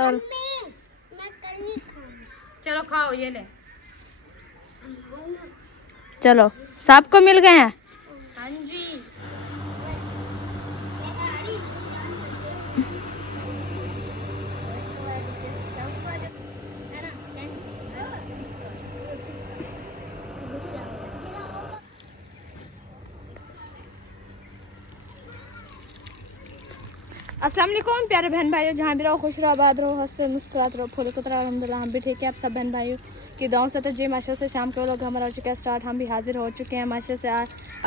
और चलो खाओ, ये ले। चलो सबको मिल गए हैं। हाँ जी। अस्सलाम वालेकुम प्यारे बहन भाइयों, जहाँ भी रहो खुश रहो, आबाद रहो, हंसते मुस्कुराते रहो, फूल कुतरा। अल्हम्दुलिल्लाह हम भी ठीक है। आप सब बहन भाइयों की दुआओं से तो जी माशा से शाम के लोग हमारा हो चुका है स्टार्ट। हम भी हाजिर हो चुके हैं माशा से।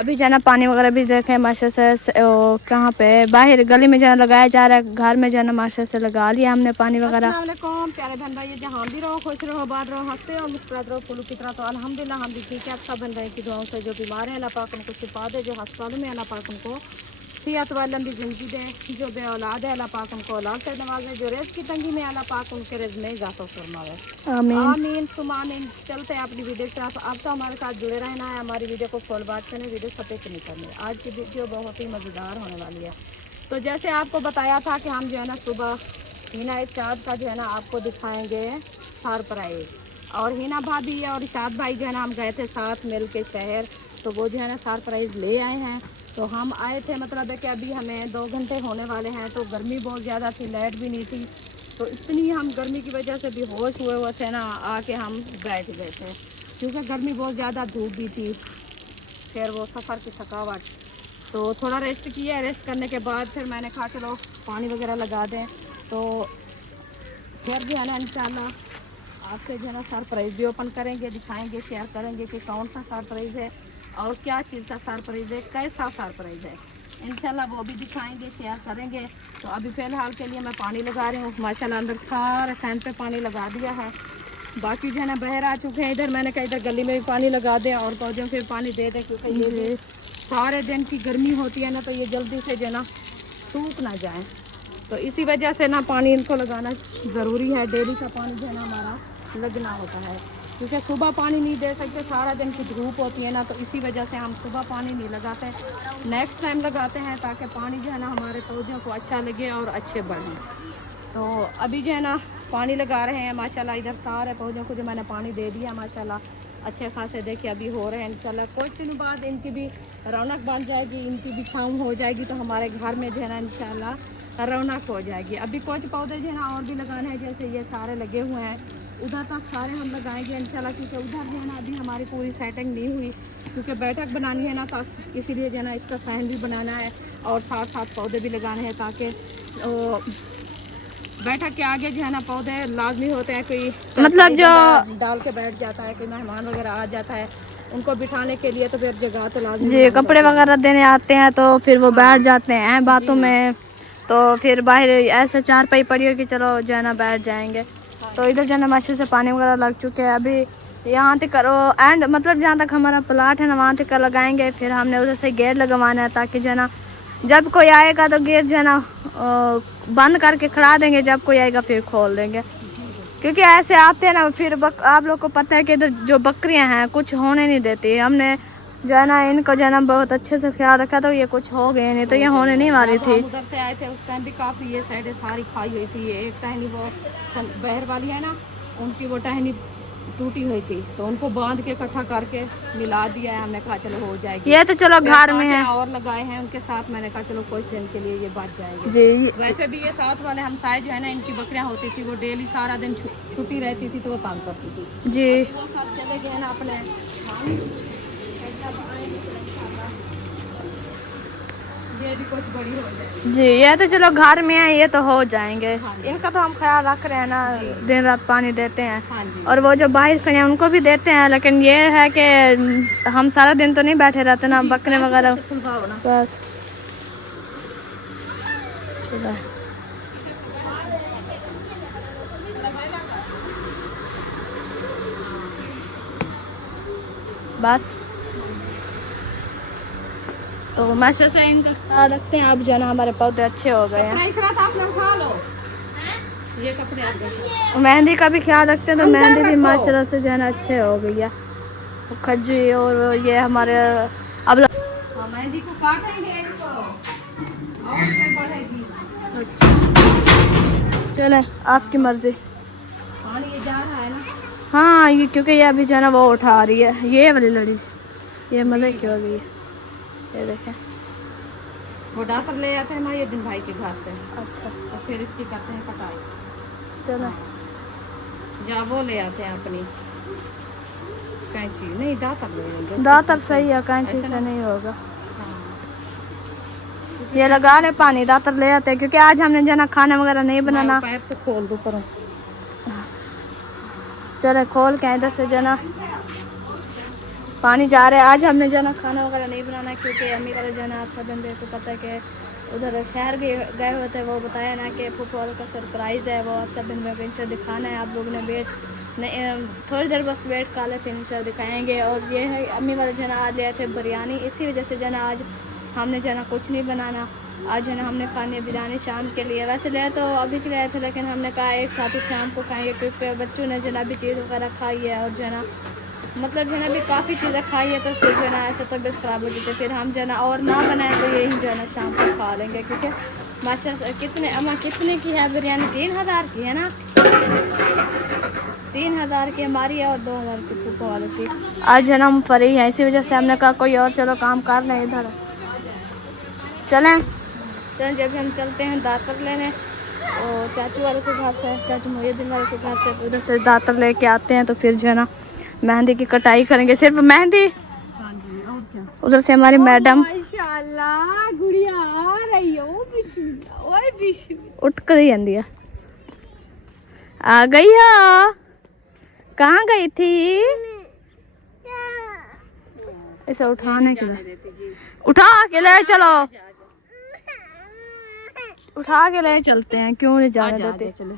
अभी जाना पानी वगैरह भी देखे माशा से। कहाँ पे बाहर गली में जाना लगाया जा रहा है, घर में जाना माशा से लगा लिया हमने पानी वगैरह। अस्सलाम वालेकुम प्यारे बहन भाइयों, जहाँ भी रहो खुश रहो, आबाद रहो, हंसते और मुस्कुराते रहो, फूल की तरह। तो अल्हम्दुलिल्लाह हम भी ठीक है। आप सब बहन भाई की दुआओं से जो बीमार है अल्लाह पाक उनको शिफा दे, जो अस्पतालों में अल्लाह पाक उनको सेहत वाली लंबी ज़िंदगी दे, जो बे औलाद है अल्लाह पाक उनको औलाद से नवाजे, जो रेज़ की तंगी में अल्लाह पाक उनके रेज़ में इजाफ़ा फरमावे। आमीन आमीन तुम आमीन। चलते हैं अपनी वीडियो की तरफ। आप तो हमारे साथ जुड़े रहना है, हमारी वीडियो को फॉलो बात करने, वीडियो सफेद नहीं करनी। आज की वीडियो बहुत ही मज़ेदार होने वाली है। तो जैसे आपको बताया था कि हम जो है ना सुबह हिना इरशाद का जो है ना आपको दिखाएँगे सरप्राइज़, और हिना भाभी और इरशाद भाई जो है ना हम गए थे साथ मिल के शहर, तो वो जो है ना सरप्राइज़ ले आए हैं। तो हम आए थे, मतलब है कि अभी हमें 2 घंटे होने वाले हैं। तो गर्मी बहुत ज़्यादा थी, लाइट भी नहीं थी, तो इतनी हम गर्मी की वजह से बेहोश हुए थे ना, आके हम बैठ गए थे क्योंकि गर्मी बहुत ज़्यादा, धूप भी थी, फिर वो सफ़र की थकावट। तो थोड़ा रेस्ट किया, रेस्ट करने के बाद फिर मैंने कहा चलो पानी वगैरह लगा दें। तो फिर जो है ना इंशाल्लाह आपसे जो है ना सरप्राइज़ भी ओपन करेंगे, दिखाएंगे, शेयर करेंगे कि कौन सा सरप्राइज़ है और क्या चीज़ का सरप्राइज़ है, कैसा सरप्राइज़ है, इंशाल्लाह वो भी दिखाएंगे, शेयर करेंगे। तो अभी फ़िलहाल के लिए मैं पानी लगा रही हूँ माशाल्लाह। अंदर सारे फैन पे पानी लगा दिया है, बाकी जो है ना बाहर आ चुके हैं। इधर मैंने कहा इधर गली में भी पानी लगा दें और पौधों पे पानी दे दें, क्योंकि ये सारे दिन की गर्मी होती है ना, तो ये जल्दी से जो है ना सूख ना जाए। तो इसी वजह से ना पानी इनको लगाना ज़रूरी है। डेली का पानी जो है ना हमारा लगना होता है, क्योंकि सुबह पानी नहीं दे सकते, सारा दिन की धूप होती है ना, तो इसी वजह से हम सुबह पानी नहीं लगाते, नेक्स्ट टाइम लगाते हैं, ताकि पानी जो है ना हमारे पौधों को अच्छा लगे और अच्छे बढ़ें। तो अभी जो है ना पानी लगा रहे हैं माशाल्लाह। इधर सारे पौधों को जो मैंने पानी दे दिया माशाल्लाह, अच्छे खासे देखिए अभी हो रहे हैं। इंशाल्लाह कुछ दिनों बाद इनकी भी रौनक बन जाएगी, इनकी भी छाँव हो जाएगी, तो हमारे घर में जो है ना इंशाल्लाह रौनक हो जाएगी। अभी कुछ पौधे जो है ना और भी लगाने हैं, जैसे ये सारे लगे हुए हैं, उधर तक सारे हम लगाएंगे इंशाल्लाह, क्योंकि उधर जो है ना अभी हमारी पूरी सेटिंग नहीं हुई, क्योंकि बैठक बनानी है ना, तो इसीलिए जो है ना इसका सहन भी बनाना है और साथ साथ पौधे भी लगाने हैं, ताकि बैठक के आगे जो है ना पौधे लाजमी होते हैं। कोई मतलब जो डाल के बैठ जाता है, कोई मेहमान वगैरह आ जाता है, उनको बिठाने के लिए तो फिर जगह तो लाजमी जी, कपड़े वगैरह देने आते हैं तो फिर वो बैठ जाते हैं बातों में, तो फिर बाहर ऐसे चारपाई पड़ी हो कि चलो जो है ना बैठ जाएंगे। तो इधर जो है ना अच्छे से पानी वगैरह लग चुके हैं। अभी यहाँ तक करो एंड मतलब जहाँ तक हमारा प्लाट है ना वहाँ तक लगाएंगे, फिर हमने उधर से गेट लगवाना है, ताकि जो है ना जब कोई आएगा तो गेट जो है ना बंद करके खड़ा देंगे, जब कोई आएगा फिर खोल देंगे, क्योंकि ऐसे आते हैं ना फिर आप लोग को पता है कि इधर जो बकरियां हैं कुछ होने नहीं देती। हमने जो है ना इनको जो है ना बहुत अच्छे से ख्याल रखा, तो ये कुछ हो गए नहीं, तो ये होने नहीं वाली थी। उधर से आए थे उस टाइम भी काफ़ी ये साइडें सारी खाई हुई थी। ये एक टहनी वो बहर वाली है ना, उनकी वो टहनी टूटी हुई थी, तो उनको बांध के इकट्ठा करके मिला दिया है। हमने कहा चलो हो जाएगी, ये तो चलो घर में है और लगाए हैं उनके साथ। मैंने कहा चलो कुछ दिन के लिए ये बच जाएंगे जी। वैसे भी ये साथ वाले हमसाए जो है ना, इनकी बकरियां होती थी, वो डेली सारा दिन छुट्टी रहती थी, तो वो तंग करती थी जी। वो सब चले गए ना अपने ये भी कुछ बड़ी हो जाएगी जी। ये तो चलो घर में है, ये तो हो जाएंगे। हाँ, इनका तो हम ख्याल रख रहे हैं ना, दिन रात पानी देते हैं। हाँ, और वो जो बाहर खड़े हैं उनको भी देते हैं, लेकिन ये है कि हम सारा दिन तो नहीं बैठे रहते ना, बकरे वगैरह बस चलो। बस तो मैसे से इनका ख्याल रखते हैं। अब जो है ना हमारे पौधे अच्छे हो गए हैं। ये कपड़े मेहंदी का भी ख्याल रखते हैं, तो मेहंदी भी माशाल्लाह से जो है ना अच्छे हो गई है। तो खज्जी और ये हमारे अब मेहंदी को काटेंगे इसको और फिर बढ़ेगी। अच्छा चले आपकी मर्जी। पानी ये जा रहा है ना। हाँ ये क्योंकि ये अभी जो है ना वो उठा रही है ये वाली लड़ी, ये मतलब क्यों हो गई है, ये देखें। वो डाकर ले आते हैं माहिउद्दीन भाई के घर से, अच्छा तो फिर इसकी करते हैं कटाई। चलो जा वो ले आते हैं अपनी कैंची, नहीं दातर ले लेंगे। दातर सही है, कैंची से नहीं होगा। ये लगा ले पानी, दातर ले आते हैं क्योंकि आज हमने जना खाना वगैरह नहीं बनाना। पाइप तो खोल दो पर। चले खोल के इधर से जना पानी जा रहा है। आज हमने जना खाना वगैरह नहीं बनाना क्योंकि अम्मी वाले जना आप सब बंदे को पता है कि उधर शहर गए हुए थे। वो बताया ना कि फूफा वालों का सरप्राइज़ है, वो आप सब बंदे को इनसे दिखाना है। आप लोगों ने वेट नहीं, थोड़ी देर बस वेट कर ले फिर इंशाल्लाह दिखाएंगे। और ये है अम्मी वाले जना आज ले आए थे बिरयानी, इसी वजह से जना आज हमने जना कुछ नहीं बनाना। आज है ना हमने खानी है बिरयानी शाम के लिए। वैसे ले तो अभी के लिए थे लेकिन हमने कहा एक साथ ही शाम को खाएंगे क्योंकि बच्चों ने जना भी चीज़ वगैरह खाई है और जना मतलब जो है ना भी काफ़ी चीज़ें खाई है, तो फिर जो है ना ऐसे तबीयत ख़राब हो जाती। फिर हम जो है ना और ना बनाए तो यही जो है ना शाम को खा लेंगे क्योंकि माशा कितने अम्मा कितने की है बिरयानी? 3000 की है ना, 3000 की हमारी है और 2000 की फूफा वालों की। आज है ना हम फ्री हैं, इसी वजह से हमने कहा कोई और चलो काम कर लें इधर। चलें जब हम चलते हैं दातर लेने और चाचू वालों के घर से, चाचू मोहिउद्दीन वालों के घर से, उधर से दातर लेके आते हैं तो फिर जो है ना मेहंदी की कटाई करेंगे। सिर्फ मेहंदी, उधर से हमारी मैडम माशाल्लाह गुड़िया आ रही हो। ओए उठ कर ही आंदी है। आ गई है, कहाँ गई थी? इसे उठाने के लिए, उठा के ले चलो, उठा के ले चलते हैं, क्यों नहीं जाने देते? चले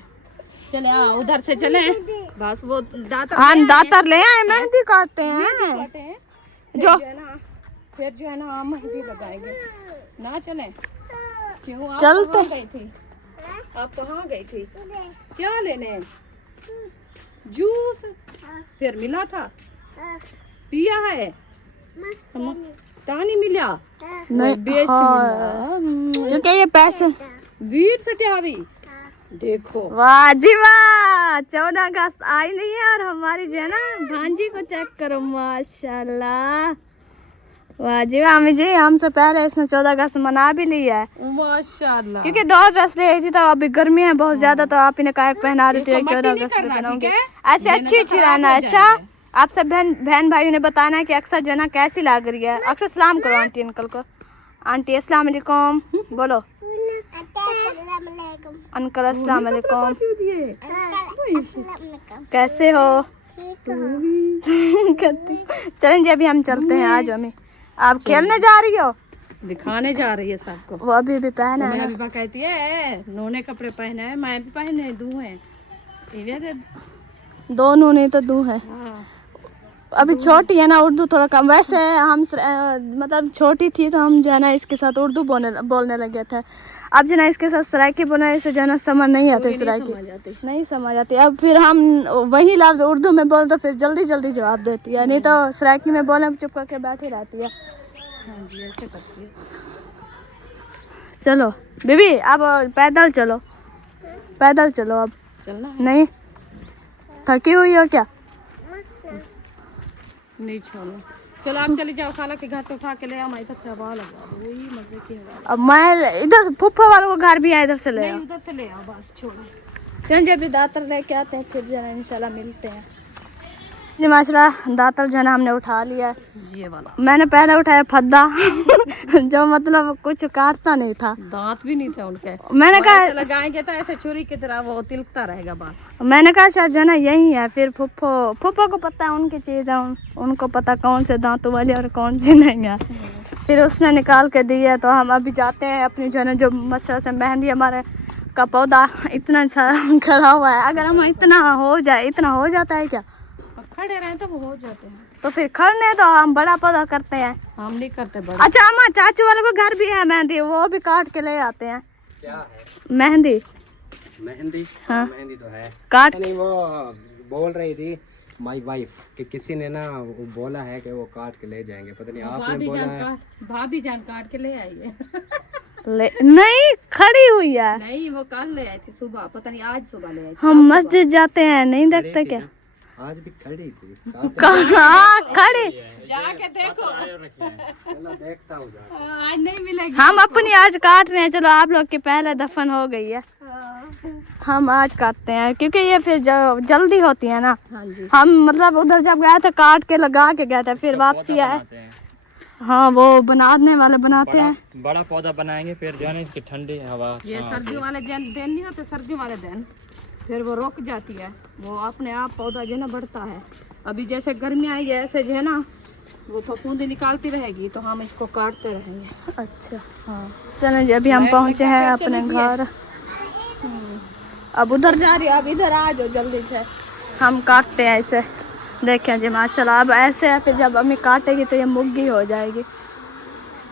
चले उधर से चले बस। वो दातर हाँ दातर ले आए, मेहंदी काटते हैं जो फिर जो है ना हम मेहंदी लगाएंगे ना। चले क्यों आप चलते कहाँ गई थी? आप कहाँ गई थी? क्या लेने? जूस फिर मिला था, पिया है? पानी मिला नहीं क्योंकि ये पैसे वीर सत्यावी देखो। वाह जी वाह, 14 अगस्त आई नहीं है और हमारी जो है ना भांजी को चेक करो माशाल्लाह। वाह जी वाह अम्मी जी, हमसे पहले इसने 14 अगस्त मना भी लिया है माशाल्लाह। क्योंकि 2 ड्रेस ले आई थी तो अभी गर्मी है बहुत ज्यादा, तो आप इन्हें कहा पहना देती है 14 अगस्त पे पहनाऊंगी। ऐसे अच्छी अच्छी रहना है। अच्छा आप सब बहन भाइयों ने बताना है कि अक्सर जो है ना कैसी लग रही है। अक्सर सलाम करो आंटी अंकल को। आंटी अस्सलाम वालेकुम बोलो। अंकल अस्सलाम वालेकुम, कैसे हो? चलें जी अभी हम चलते हैं। आज हमें आप खेलने जा रही हो? दिखाने जा रही है सबको। वो अभी भी पहना है ना। अभी कहती है नोने कपड़े पहने हैं, मैं भी पहने दू हैं, दोनों ने तो दू है। अभी छोटी है ना, उर्दू थोड़ा कम। वैसे हम मतलब छोटी थी तो हम जो है ना इसके साथ उर्दू बोलने लगे थे। अब जो ना इसके साथ सराइकी बोलने से जो है ना समझ नहीं आती, सराइकी नहीं समझ आती। अब फिर हम वही लफ्ज उर्दू में बोल तो फिर जल्दी जल्दी जवाब देती है, नहीं तो सराइकी में बोले चुप करके बैठी रहती है। चलो बीबी अब पैदल चलो, पैदल चलो। अब चलना नहीं थकी हुई हो क्या? नहीं छोड़ो, चलो आप चले जाओ, खाला के घर से उठा के ले आओ। मैं इधर से हवा लगा दो, वही मजे की हवा। अब मैं इधर फूफा वालों का घर भी है, इधर से ले आओ। उधर से ले आओ बस, छोड़ो। चल जब भी दातर लेके आते हैं फिर जो है इंशाल्लाह मिलते हैं जी। माशाल्लाह दातर जो है ना हमने उठा लिया है, ये वाला मैंने पहले उठाया फद्दा जो मतलब कुछ काटता नहीं था, दांत भी नहीं थे उनके। मैंने कहा लगाएंगे तो ऐसे छुरी की तरह वो तिलकता रहेगा बस। मैंने कहा शायद जो है ना यही है। फिर फुप्पो को पता है उनकी चीज़ है, उनको पता कौन से दांतों वाले और कौन से नहीं है। फिर उसने निकाल के दी है। तो हम अभी जाते हैं अपनी जो है ना जो मशरा से मेहंदी हमारे का पौधा इतना खड़ा हुआ है, अगर हम इतना हो जाता है क्या? खड़े रहे तो वो हो जाते हैं, तो फिर खड़ने तो हम बड़ा पौधा करते हैं। हम नहीं करते बड़ा। अच्छा अम्मा चाचू वाले को घर भी है मेहंदी, वो भी काट के ले आते हैं। क्या है? मेहंदी हाँ मेहंदी तो है काट। नहीं वो बोल रही थी माय वाइफ कि किसी ने ना वो बोला है कि वो काट के ले जाएंगे, पता नहीं आपने बोला है। भाभी जान काट के ले आई है। नहीं खड़ी हुई है। नहीं वो कल ले आई थी सुबह, पता नहीं आज सुबह ले आई थी। हम मस्जिद जाते हैं नहीं देखते क्या? आज भी खड़ी थी। कहाँ खड़ी? जाके देखो। चलो देखता हूँ जा। आज नहीं मिलेगी। हम अपनी आज काट रहे हैं। चलो आप लोग की पहले दफन हो गई है, हम आज काटते हैं क्योंकि ये फिर जल्दी होती है ना। हाँ जी। हम मतलब उधर जब गए थे काट के लगा के गए थे, फिर वापसी आए। हाँ वो बनाने वाले बनाते हैं। बड़ा पौधा बनाएंगे फिर जो है ना इसकी ठंडी हवा। ये सर्दियों वाले दिन नहीं होते, सर्दियों वाले दिन फिर वो रुक जाती है, वो अपने आप पौधा जो है ना बढ़ता है। अभी जैसे गर्मी आई है ऐसे जो है ना वो फफूंदी निकालती रहेगी, तो हम इसको काटते रहेंगे। अच्छा हाँ चलो जी, अभी हम पहुँचे हैं अपने घर। अब उधर जा रही है, अब इधर आ जाओ जल्दी से, हम काटते हैं ऐसे। देखें जी माशाल्लाह, अब ऐसे है फिर जब अम्मी काटेगी तो ये मुग्गी हो जाएगी।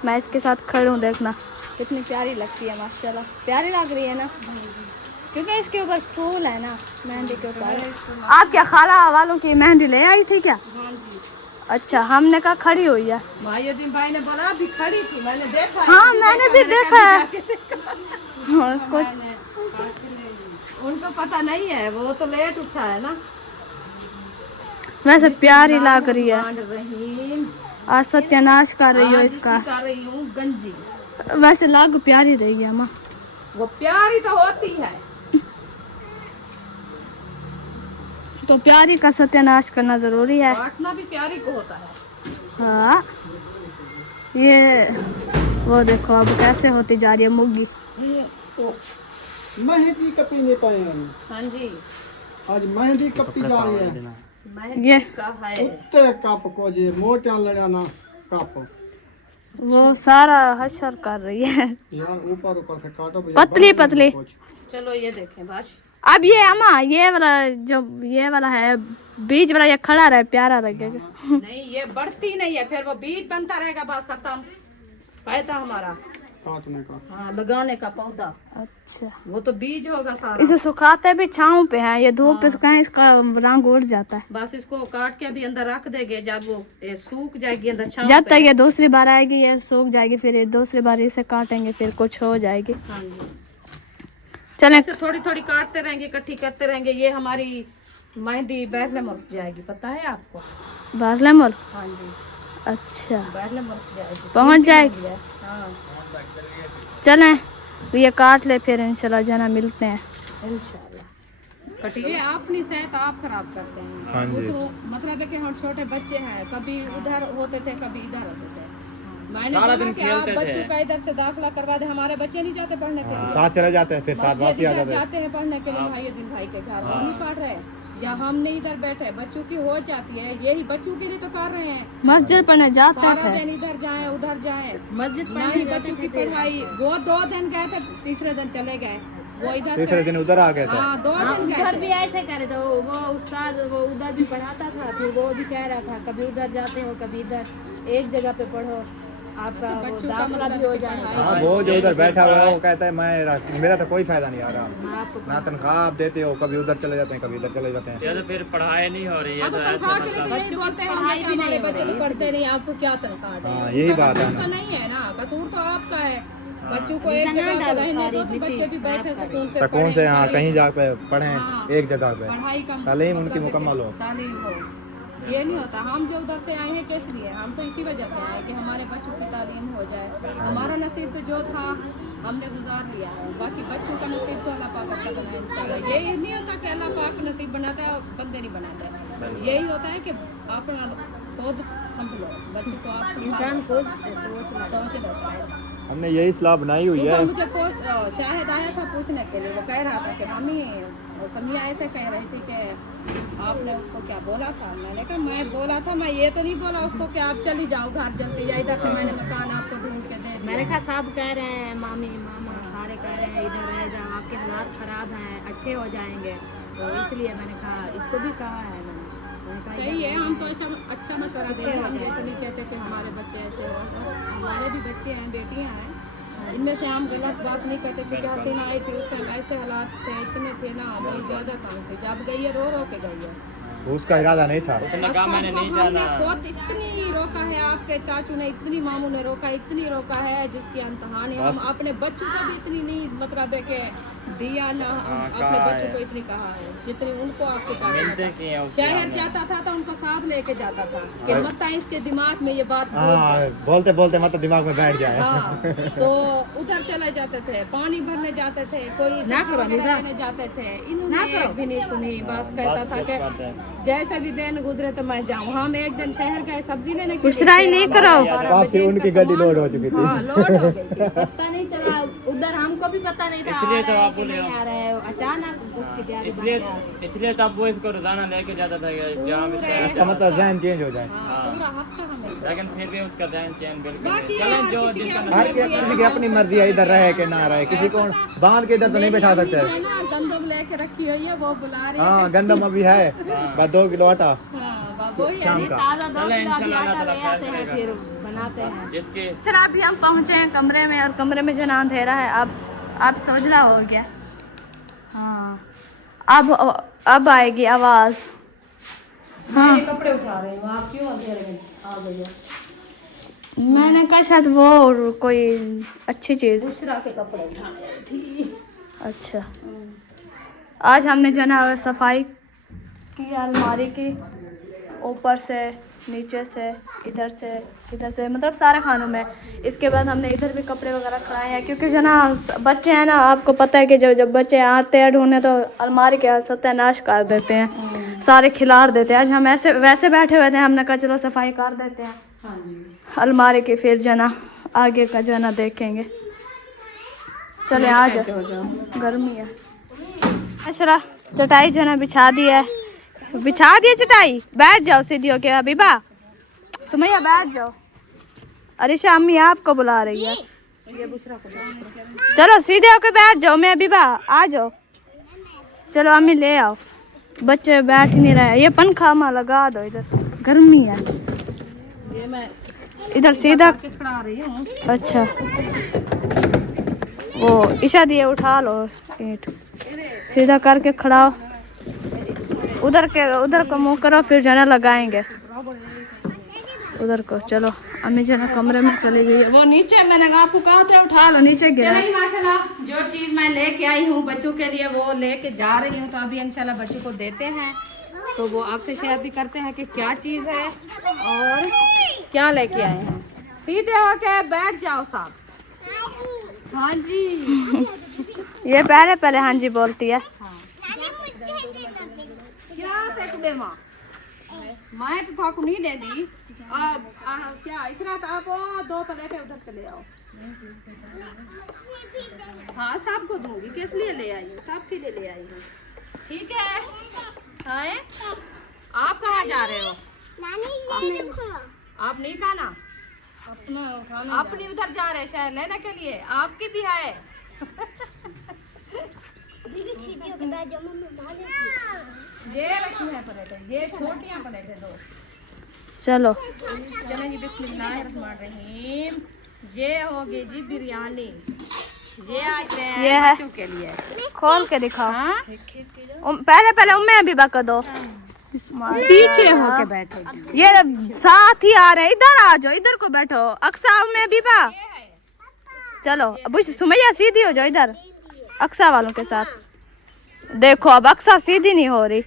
मैं इसके साथ खड़ी हूँ, देखना कितनी प्यारी लगती है माशाल्लाह। प्यारी लग रही है ना, क्योंकि इसके ऊपर फूल है ना मेहंदी के ऊपर। आप क्या खाला वालों की मेहंदी ले आई थी क्या? हाँ जी। अच्छा हमने कहा खड़ी हुई है। भाई भाई ने बोला अभी खड़ी थी, मैंने देखा है। हाँ मैंने भी देखा है। हाँ, कुछ उनको पता नहीं है, वो तो लेट उठा है ना। वैसे प्यारी लग रही है। रही आज सत्यानाश कर रही हो इसका। कर रही हूँ गंजी। वैसे लग प्यारी रही है माँ। वो प्यारी तो होती है, तो प्यारी का सत्यानाश करना जरूरी है। काटना भी प्यारी को होता है। हाँ ये वो देखो अब कैसे होती जा रही है मुग्गी। मेहंदी कपी नहीं पाए हम। हाँ जी। आज मेहंदी कपी जा रही है। ये का है उत्ते कप को जे मोटा लड़ाना कप वो सारा हशर कर रही है। यार ऊपर ऊपर से काटो पतली पतली। चलो ये देखें बस। अब ये अम्मा ये वाला जो ये वाला है बीज वाला, ये खड़ा रहे प्यारा लगेगा। नहीं ये बढ़ती नहीं है, फिर वो बीज बनता रहेगा, बस खत्म पैसा हमारा काटने का। हाँ लगाने का पौधा। अच्छा वो तो बीज होगा सारा। इसे सुखाते भी छाँव पे है, ये धूप पे सुखाए इसका रंग उड़ जाता है। बस इसको काट के अभी अंदर रख देंगे, जब वो ये सूख जाएगी अंदर छाँव जब पे। तक ये दूसरी बार आएगी ये सूख जाएगी, फिर ये दूसरी बार इसे काटेंगे फिर कुछ हो जाएगी। हाँ जी। चले ऐसे थोड़ी थोड़ी काटते रहेंगे, इकट्ठी करते रहेंगे। ये हमारी मेहंदी बैर में मुर्क जाएगी, पता है आपको? बारले मोल। हाँ जी अच्छा बैर में मुर्क जाएगी, पहुँच जाएगी। हाँ चलें ये काट ले फिर इंशाल्लाह जना मिलते हैं। इंशाल्लाह। कटिए अपनी सेहत आप खराब करते हैं। हाँ जी। मतलब है कि हम छोटे बच्चे हैं, कभी उधर होते थे कभी इधर होते थे। मैंने सारा बोला दिन कि आप खेलते बच्चों थे। का इधर से दाखिला करवा दे। हमारे बच्चे नहीं जाते पढ़ने के लिए, साथ चले जाते हैं फिर साथ वापस आ जाते हैं। जाते हैं पढ़ने के लिए भाई दिन भाई के घर। हम नहीं पढ़ रहे, या हमने इधर बैठे, बच्चों की हो जाती है, यही बच्चों के लिए तो कर रहे हैं। मस्जिद पढ़ने जाते सारा थे, दिन इधर जाए उधर जाए, मस्जिद नहीं बच्चों की पढ़ाई। वो 2 दिन गए थे, तीसरे दिन चले गए। वो इधर तीसरे दिन उधर आ गए थे। हाँ 2 दिन गए थे। भी ऐसे करे तो वो उस्ताद वो उधर भी पढ़ाता था, फिर वो भी कह रहा था कभी उधर जाते हो कभी इधर, एक जगह पे पढ़ो आपका वो दाखिला भी हो जाएगा। हाँ वो जो उधर बैठा हुआ है वो कहता है मैं मेरा तो कोई फायदा नहीं आ रहा, ना तनख्वाह आप देते हो, कभी उधर चले जाते हैं कभी इधर चले जाते हैं। ये तो फिर पढ़ाई नहीं हो रही है, तो तनख्वाह के लिए यही बोलते हैं हम कि हमारे बच्चे तो पढ़ते नहीं, आपको क्या तनख्वाह दें? हाँ यही बात है कसूर तो ना। नहीं है ना, कसूर तो आपका है। बच्चों को एक जगह पे रहने दो तो बच्चे भी बैठे सुकून से हाँ कहीं जा पे पढ़ें हाँ। एक जगह पे, पढ़ाई का तालीम उनकी मतलब है कि मुकम्मल हो। तालीम हो। ये नहीं होता। हम जो उधर से आए हैं किस लिए? हम तो इसी वजह से आए कि हमारे बच्चों की तालीम हो जाए। हमारा नसीब तो जो था हमने गुजार लिया है, बाकी बच्चों का नसीब तो अल्लाह पाक अच्छा बनाए इंशाल्लाह। ये नहीं होता कि अल्लाह पाक नसीब बनाता है बंदे नहीं बनाते। यही होता है कि अपना खुद संभलो, बच्चों को आप इंसान खुद सोच हमने यही सलाह बनाई हुई है। मुझे शाहिद आया था पूछने के लिए, वो कह रहा था कि मम्मी समिया ऐसे कह रही थी कि आपने उसको क्या बोला था? मैंने कहा मैं बोला था, मैं ये तो नहीं बोला उसको कि आप चली जाओ घर जल्दी, या इधर से मैंने मकान आपको ढूंढ के दे। मैंने कहा सब कह रहे हैं मामी मामा सारे कह रहे हैं इधर रह जाओ, आपके हालात खराब हैं अच्छे हो जाएंगे, तो इसलिए मैंने कहा इसको भी कहा है। मैंने कहा सही है, हम तो ऐसा अच्छा मशवरा दे रहे हैं। हम ये तो नहीं कहते कि हमारे बच्चे ऐसे हो, हमारे भी बच्चे हैं, बेटियां हैं, इनमें से हम गलत बात नहीं कहते। क्योंकि हसीना आई थी उस टाइम ऐसे हालात थे, इतने थे ना, बहुत ज़्यादा काम थे। जब गई है रो रो के गई है, उसका इरादा नहीं था। उसने कहा मैंने नहीं हमने जाना। खुद इतनी रोका है, आपके चाचू ने इतनी, मामू ने रोका, इतनी रोका है जिसकी अंतहा नहीं। हम अपने बच्चों को भी इतनी नहीं, मतलब है कि दिया ना, हम अपने बच्चों को इतनी कहा है जितनी उनको आपके चाचू ने मिलते कहा। किए हैं उसके शहर हमने। जाता था तो उनको साथ लेके जाता था कि मत इसके दिमाग में ये बात बोल हाँ, जाए। बोलते बोलते मतलब दिमाग में बैठ जाए। हाँ, तो उधर चले जाते थे, पानी भरने जाते थे, कोई सब्जी वगैरह लेने जाते थे। इन्होंने एक भी नहीं सुनी, बस कहता था कि जैसे भी दिन गुजरे तो मैं जाऊँ। हम एक दिन शहर गए सब्जी लेने के लिए, बुशराई नहीं करो। वापसी उनकी गाड़ी लोड हो चुकी थी। हाँ, लोड हो गई थी। पता नहीं चला, उधर हमको भी पता नहीं था इसलिए आ तो रहा है आप कि बोले नहीं आ रहा है। अचानक उसकी गाड़ी बन इसलिए गया। इसलिए तो अब वो इसको रोजाना लेके जाता था कि जहाँ भी शहर इसका मतलब जहन चेंज हो जाए। हाँ, पूरा हफ्ता हमें। लेकिन फिर भी उसका ध्यान चैन बिल्कुल बाकी नहीं। चलें जो यार, किसी जिसका के हर नसीब किसी की अपनी मर्जी है, इधर रहे कि ना रहे, किसी को बांध के इधर तो नहीं बैठा सकते। है ना, गंदम लेके रखी हुई है, वो बुला रही है। हाँ, गंदम अभी है, बस 2 किलो आटा हाँ, बाबू ही है, शाम नहीं, का। ताजा 2 चलें, किलो अभी इंशाल्लाह आटा अल्लाह ले ताला आते हैं, खैर फिर बनाते हैं। जिसके सर अभी हम पहुंचे हैं कमरे में, और कमरे में जो ना अंधेरा है, अब सोचना हो गया। हाँ, अब आएगी आवाज। हाँ, ये कपड़े उठा रहे हो आप, क्यों अंधेरे में आ गए हो? मैंने कहा शायद वो कोई अच्छी चीज। बुशरा के कपड़े उठाने थी। अच्छा, आज हमने जो ना सफाई की अलमारी की, ऊपर से, नीचे से, इधर से, मतलब सारे खानों में। इसके बाद हमने इधर भी कपड़े वगैरह खड़ाए हैं, क्योंकि जो ना बच्चे हैं ना, आपको पता है कि जब बच्चे आते हैं ढूंढने तो अलमारी के सत्यानाश कर देते हैं, सारे खिलार देते हैं। आज हम ऐसे वैसे बैठे हुए थे, हमने कहा चलो सफाई कर देते हैं हाँ जी, अलमारी की, फिर जो ना आगे का जो ना देखेंगे। चले आ जाओ, गर्मी है। अशरा चटाई जो ना बिछा दी है, चटाई। बैठ जाओ सीधी होके हबीबा, सुमैया बैठ जाओ। अरिशा अम्मी आपको बुला रही है। ये बुशरा को चलो सीधे होके बैठ जाओ, मैं हबीबा आ जाओ। चलो अम्मी ले आओ, बच्चे बैठ ही नहीं रहे। ये पंखा में लगा दो, इधर गर्मी है। ये मैं इधर सीधा, खड़ा रही हूँ। अच्छा वो ईशा दिए उठा लो, ईंट सीधा करके खड़ा हो। उधर को मुंह करो, फिर जना लगाएंगे उधर को। चलो अम्मी जना कमरे में चली गई है, वो नीचे मैंने आपको कहा था उठा लो, नीचे गिरा। चलिए माशाल्लाह, जो चीज़ मैं लेके आई हूँ बच्चों के लिए वो लेके जा रही हूँ। तो अभी इंशाल्लाह बच्चों को देते हैं, तो वो आपसे शेयर भी करते हैं कि क्या चीज़ है और क्या लेके आए हैं। सीधे होके बैठ जाओ साहब। हाँ जी, ये पहले हाँ जी बोलती है। क्या फेंक दे माँ, मैं तो थाकू नहीं दे दी। क्या इसरा तो आप 2 प्लेटें उधर चले आओ। हाँ, साहब को दूंगी, किस लिए ले आई हूँ, साहब के लिए ले आई हूँ। ठीक है, हैं? आप कहाँ जा रहे हो? आप नहीं खाना अपनी उधर जा रहे हैं शहर लेने के लिए, आपकी भी है। ये रखी है प्लेटें, ये छोटियां प्लेटें 2। चलो चलें जी, बिस्मिल्लाहिर्रहमानिर्रहीम। ये होगी जी बिरयानी, ये आज ये है, बच्चों के लिए। खोल के दिखाओ। हाँ, पहले उम्मे अभी बका दो। पीछे होके बैठो जी। ये साथ ही आ रहे हैं, इधर आ जाओ, इधर को बैठो। अक्सा उम्मे अभी बा, चलो अब सुमैया सीधी हो जाओ इधर अक्सा वालों के साथ। देखो अब अक्सा सीधी नहीं हो रही,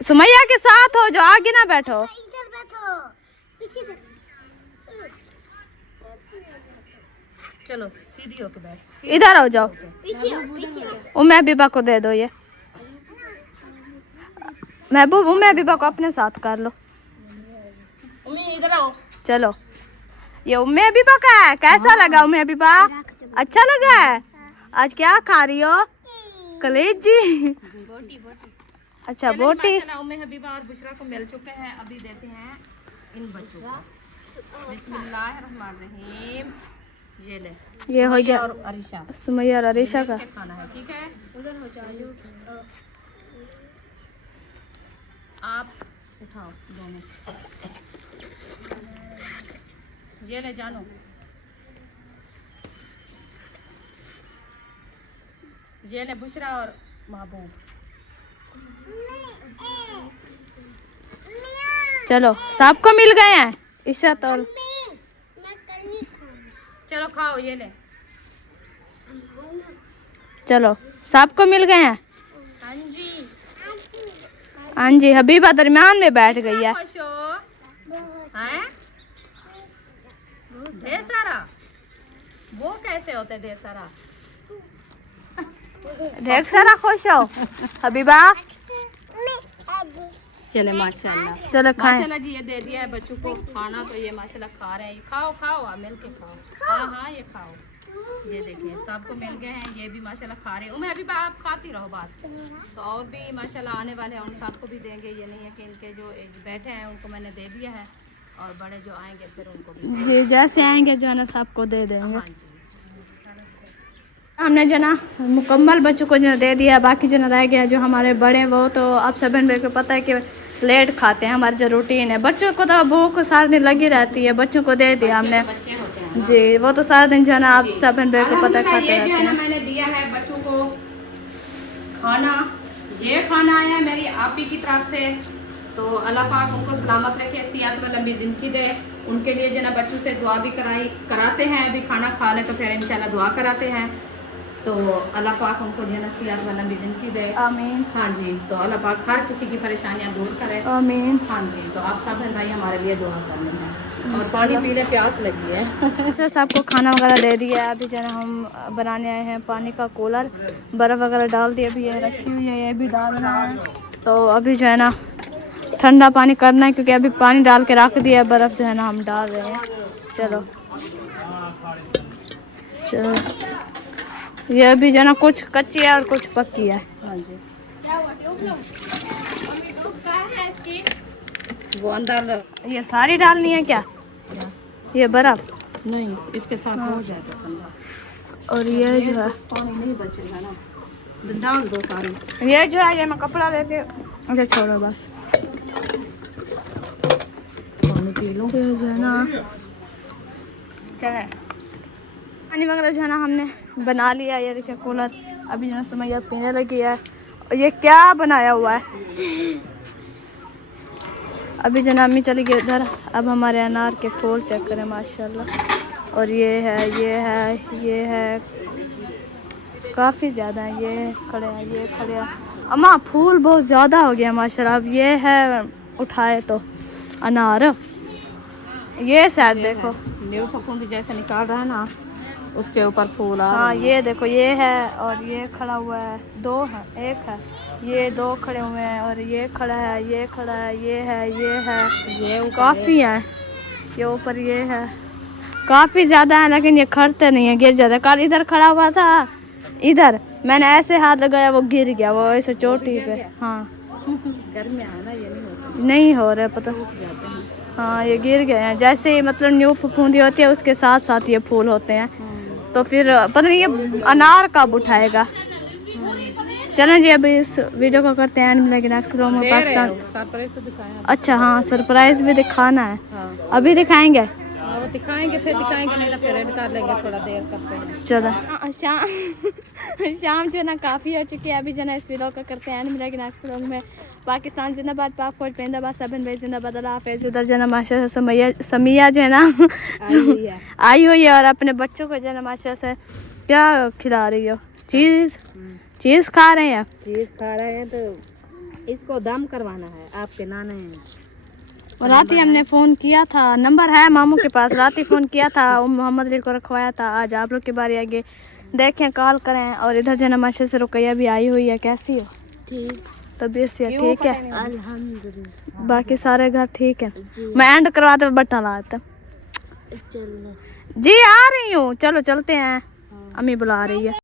सुमैया के साथ हो जाओ, आगे ना बैठो। चलो सीधी होके बैठ। इधर हो जाओ, उम्मे बीबा को दे दो ये। महबूब उम्मे बीबा को अपने साथ कर लो। इधर आओ। चलो ये उम्मे बीबा का है, कैसा लगा उम्मे बीबा? अच्छा लगा है? आज क्या खा रही हो? कलेजी? अच्छा बोटी। उम्मे हबीबा और बुशरा को मिल चुके हैं, अभी देते हैं इन बच्चों को। बिस्मिल्लाहिर्रहमानिर्रहीम। ये ले, ये हो गया और अरिशा सुमैया और अरिशा का। खाना है, ठीक है? उधर हो जाओ, आप उठाओ दोनों। ये ले जानो, ये ले बुशरा और महबूब, चलो सबको मिल गए हैं इशत और चलो खाओ ये ले। चलो सबको मिल गए हैं। हाँ जी हबीबा दरमियान में बैठ गई है। खुश हो हैं? ढेर सारा वो कैसे होते ढेर सारा? ढेर सारा खुश हो हबीबा। चले माशाल्लाह। चलो खाएं। माशाल्लाह जी ये दे दिया है बच्चों को खाना तो ये माशाल्लाह खा रहे हैं। खाओ खाओ आप मिल के खाओ। हाँ हाँ ये खाओ। ये देखिए सबको मिल गए हैं। ये भी माशाल्लाह खा रहे हैं। मैं अभी आप खाती रहो बस। तो और भी माशाल्लाह आने वाले हैं उन सबको भी देंगे। ये नहीं है कि इनके जो बैठे हैं उनको मैंने दे दिया है और बड़े जो आएंगे फिर उनको भी जी जैसे आएंगे जो है ना सबको दे देंगे। हाँ जी। हमने जो ना मुकम्मल बच्चों को जो दे दिया। बाकी जो ना रह गया जो हमारे बड़े वो तो अब सब बहन को पता है कि लेट खाते हैं। हमारी जो रूटीन है बच्चों को तो भूख सारा दिन लगी रहती है। बच्चों को दे दिया हमने जी। वो तो सारा दिन जो है ना आप सब बहन को पता है खाते ये जो है ना रहते मैंने दिया है बच्चों को खाना। ये खाना आया मेरी आपी की तरफ से। तो अल्लाह पाक उनको सलामत रखे, सेहत में लंबी ज़िंदगी दे। उनके लिए जो ना बच्चों से दुआ भी कराते हैं। अभी खाना खा ले तो फिर इंशाल्लाह दुआ कराते हैं। तो अल्लाह पाक उनको जो है ना सेहत में लंबी ज़िंदगी दे। आमीन। हाँ जी। तो अल्लाह पाक हर किसी की परेशानियाँ दूर करे। आमीन। हाँ जी। तो आप सब भाई हमारे लिए दुआ कर लेना और पानी पी ले, प्यास लगी है। सर सबको खाना वगैरह दे दिया है। अभी जो है हम बनाने आए हैं पानी का कूलर। बर्फ़ वगैरह डाल दिया। अभी ये रखी हुई है ये भी डालना है। तो अभी जो है ना ठंडा पानी करना है क्योंकि अभी पानी डाल के रख दिया है। बर्फ़ जो है ना हम डाल रहे हैं। चलो चलो ये अभी जो है ना कुछ कच्ची है और कुछ पक्की है। हाँ जी। वो अंदर ये सारी डालनी है क्या? ये बर्फ़ नहीं इसके साथ हो जाएगा ठंडा। और ये जो है पानी नहीं बचेगा ना, डाल दो सारी। ये जो है ये मैं कपड़ा लेके अच्छा छोड़ो बस। पानी पी लो। तो जो है ना क्या है पानी वगैरह जो है ना हमने बना लिया। ये देखिए कूलर अभी जो है सुमैया पीने लगी है। और ये क्या बनाया हुआ है? अभी जो ना अम्मी चली गई उधर। अब हमारे अनार के फूल चेक करें माशाल्लाह। और ये है काफ़ी ज़्यादा है। ये खड़े हैं अम्मा फूल बहुत ज़्यादा हो गया माशाल्लाह। अब ये है उठाए तो अनार। ये साइड देखो न्यू फफूंदी जैसे निकाल रहा है ना उसके ऊपर फूल आ हाँ ये देखो ये है और ये खड़ा हुआ है। दो है एक है ये दो खड़े हुए हैं और ये खड़ा है ये खड़ा है ये है ये काफ़ी है। ये ऊपर ये है काफ़ी ज़्यादा है लेकिन ये खड़ते नहीं है गिर जाता। कल इधर खड़ा हुआ था इधर मैंने ऐसे हाथ लगाया वो गिर गया। वो ऐसे चोटी पे। हाँ गर्मी है ना ये नहीं होता। नहीं हो रहा पता। हाँ ये गिर गए हैं जैसे मतलब न्यू फफूंदी होती है उसके साथ साथ ये फूल होते हैं। तो फिर पता नहीं ये अनार कब उठाएगा। चलें जी अभी इस वीडियो को करते हैं लेकिन नेक्स्ट वीडियो में पाकिस्तान सरप्राइज तो दिखाया। अच्छा हाँ सरप्राइज भी दिखाना है। हाँ अभी दिखाएंगे। हाँ, वो दिखाएंगे फिर दिखाएंगे नहीं तो फिर एड कर लेंगे थोड़ा देर करते हैं। चलो शाम जो है ना काफ़ी हो चुकी है। अभी जो है ना इस वीडियो को करते हैं मिलेगी नेक्स्ट वीडियो में। पाकिस्तान जिंदाबाद, पाक फौज जिंदाबाद, सबन भाई जिंदाबाद, अल्लाह हाफिज़। उधर जो है ना माशा से समिया जो है ना आई हुई है और अपने बच्चों को जो है ना माशा से क्या खिला रही हो? चीज़ खा रहे हैं। चीज़ खा रहे हैं तो इसको दम करवाना है आपके नाने। और रात ही हमने फ़ोन किया था। नंबर है मामू के पास। रात ही फ़ोन किया था मोहम्मद अली को रखवाया था। आज आप लोग की बारी आगे देखें कॉल करें। और इधर जो है ना माशा से रुकैया भी आई हुई है। कैसी हो? ठीक तबीयत से ठीक है अल्हम्दुलिल्लाह। बाकी सारे घर ठीक है। मैं एंड करवाते बटन लाता जी आ रही हूँ। चलो चलते हैं अम्मी बुला रही है।